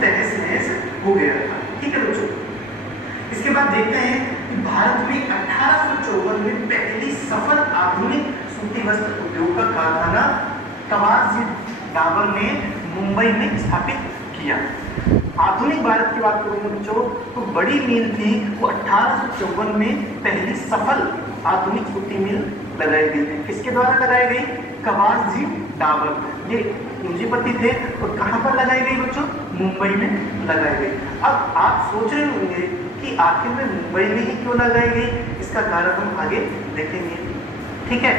तहस नहस हो गया था। ठीक है बच्चों, इसके बाद देखते हैं कि भारत में 1854 में पहली सफल आधुनिक सूती वस्त्र उद्योग का कारखाना कवासी डाबर ने मुंबई में स्थापित किया। आधुनिक भारत की बात करूंगा बच्चों तो बड़ी मिल थी वो 1854 में पहली सफल आधुनिक सूती मिल लगाई गई थी। किसके द्वारा लगाई गई? कवासी डाबर, ये पूंजीपति थे। और कहां पर लगाई गई बच्चों? मुंबई में लगाई गई। अब आप सोच रहे होंगे कि आखिर में मुंबई में ही क्यों लगाई गई, इसका कारण हम आगे देखेंगे। ठीक है,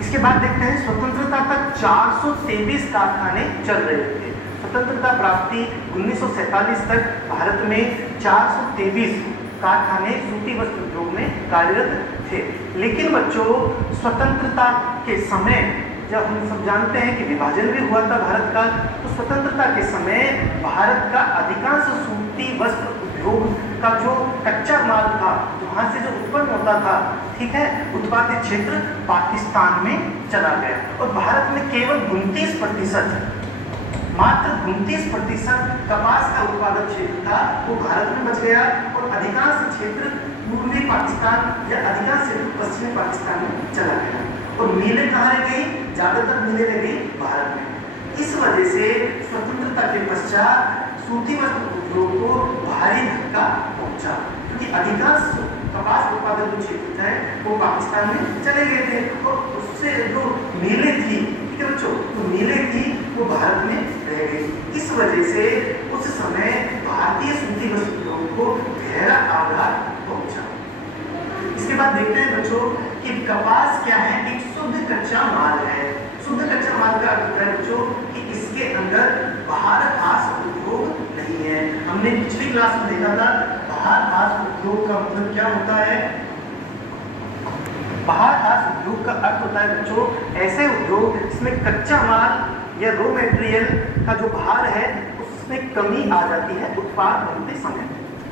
इसके बाद देखते हैं स्वतंत्रता तक 423 कारखाने चल रहे थे। स्वतंत्रता प्राप्ति 1947 तक भारत में 423 कारखाने सूती वस्त्र उद्योग में कार्यरत थे। लेकिन बच्चों स्वतंत्रता के समय, जब हम सब जानते हैं कि विभाजन भी हुआ था भारत का, तो स्वतंत्रता के समय भारत का अधिकांश सूती वस्त्र उद्योग का जो कच्चा माल था, वहां से जो उत्पन्न होता था, ठीक है, उत्पादित क्षेत्र पाकिस्तान में चला गया। और भारत में केवल 29%, मात्र 29% कपास का उत्पादक क्षेत्र था, वो भारत में बच गया। और अधिकांश क्षेत्र पूर्वी पाकिस्तान या अधिकांश क्षेत्र पश्चिमी पाकिस्तान में चला गया। और मिलें कहाँ रह गई? ज्यादातर मिलें रह गई भारत में। इस वजह से स्वतंत्रता के पश्चात सूती वस्त्र उद्योग को भारी धक्का पहुंचा, क्योंकि अधिकांश कपास उत्पादक जो क्षेत्र है वो पाकिस्तान में चले गए थे। और उससे जो मिलें थी, ठीक है बच्चों, तो मिलें थी वो भारत में रह गई। इस वजह से उस समय भारतीय सूती वस्त्र उद्योग को गहरा आघात पहुंचा। इसके बाद देखते हैं बच्चों कि कपास क्या है? एक शुद्ध कच्चा माल है। शुद्ध कच्चा माल का अर्थ है बच्चों कि इसके अंदर बाहर हास उद्योग नहीं है। हमने पिछली क्लास में देखा था बाहर हास उद्योग का मतलब क्या होता है। बाहर हास उद्योग का अर्थ होता है बच्चों ऐसे उद्योग जिसमें कच्चा माल या रॉ मटेरियल का जो भार है उसमें कमी आ जाती है उत्पाद बनते समय।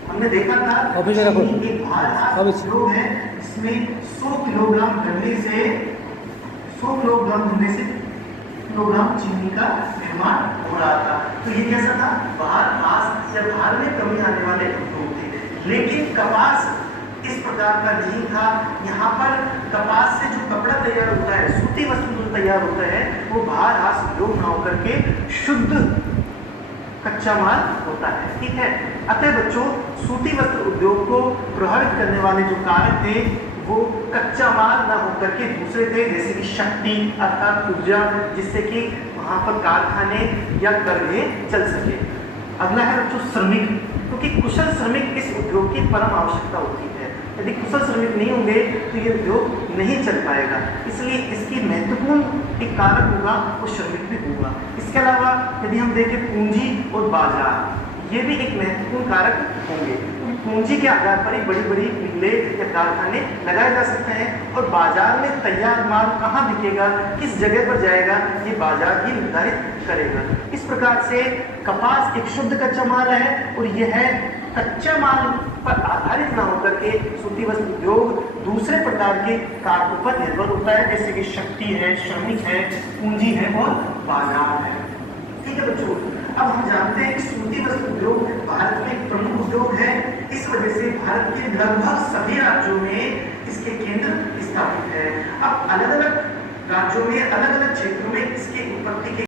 हमने देखा था कि एक बाहर हास उद्योग है जिसमें 100 किलोग्राम गन्ने से 100 किलोग्राम गन्ने से किलोग्राम चीनी का निर्माण हो रहा था। तो ये कैसा था? बाहर हास या भार में कमी आने वाले उद्योग थे। लेकिन कपास इस प्रकार का नहीं था। यहाँ पर कपास से जो कपड़ा तैयार होता है, सूती वस्त्र जो तैयार होता है, वो बाहर हास उद्योग ना होकर के शुद्ध कच्चा माल होता है। ठीक है, अतः बच्चों सूती वस्त्र उद्योग को प्रभावित करने वाले जो कारक थे वो कच्चा माल ना होकर के दूसरे थे, जैसे कि शक्ति अर्थात ऊर्जा, जिससे कि वहां पर कारखाने या करघे चल सके। अगला है बच्चों श्रमिक, क्योंकि कुशल श्रमिक इस उद्योग की परम आवश्यकता होती है। यदि कुशल श्रमिक नहीं होंगे तो ये उद्योग नहीं चल पाएगा। इसलिए इसकी महत्वपूर्ण एक कारक होगा वो श्रमिक भी होगा। इसके अलावा यदि हम देखें पूंजी और बाजार, ये भी एक महत्वपूर्ण कारक होंगे। पूंजी के आधार पर ही बड़ी बड़ी मिलें या कारखाने लगाए जा सकते हैं। और बाजार में तैयार माल कहाँ बिकेगा, किस जगह पर जाएगा, ये बाजार ही निर्धारित करेगा। इस प्रकार से कपास एक शुद्ध कच्चा माल है और यह है कच्चा माल पर आधारित ना होकर के सूती वस्त्र उद्योग दूसरे प्रकार के कारकों पर निर्भर होता है, जैसे कि शक्ति है, श्रमिक है, पूंजी है और बाजार है। ठीक है बच्चों, अब हम जानते हैं कि सूती वस्त्र उद्योग भारत में एक प्रमुख उद्योग है। इस वजह से भारत के लगभग सभी राज्यों में इसके केंद्र स्थापित है। अब अलग अलग राज्यों में अलग अलग क्षेत्रों में इसकी उत्पत्ति के